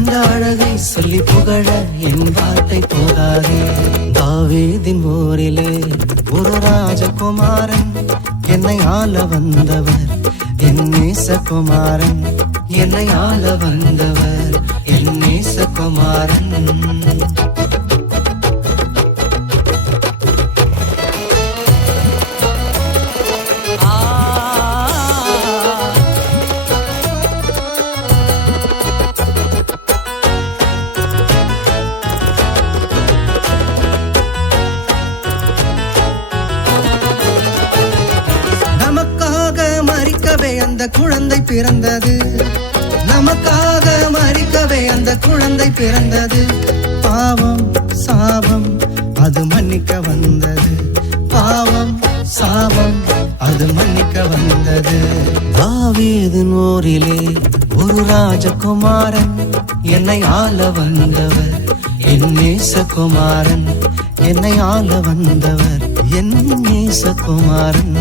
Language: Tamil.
அந்த அழகை சொல்லி புகழ என் வார்த்தை போகாதே. தாவீதின் ஊரிலே ஒரு ராஜகுமாரன், என்னை ஆள வந்தவர் என் நேசகுமாரன், என்னை ஆள வந்தவர் என் நேசகுமாரன். அந்த குழந்தை பிறந்தது, நமக்காக மரிக்கவே அந்த குழந்தை பிறந்தது. பாவம் சாபம் அது மன்னிக்க வந்தது, பாவம் சாபம் அது மன்னிக்க வந்தது. தாவீதின் ஊரிலே ஒரு ராஜகுமாரன், என்னை ஆள வந்தவர் என் நேசகுமாரன், என்னை ஆள வந்தவர் என் நேசகுமாரன்.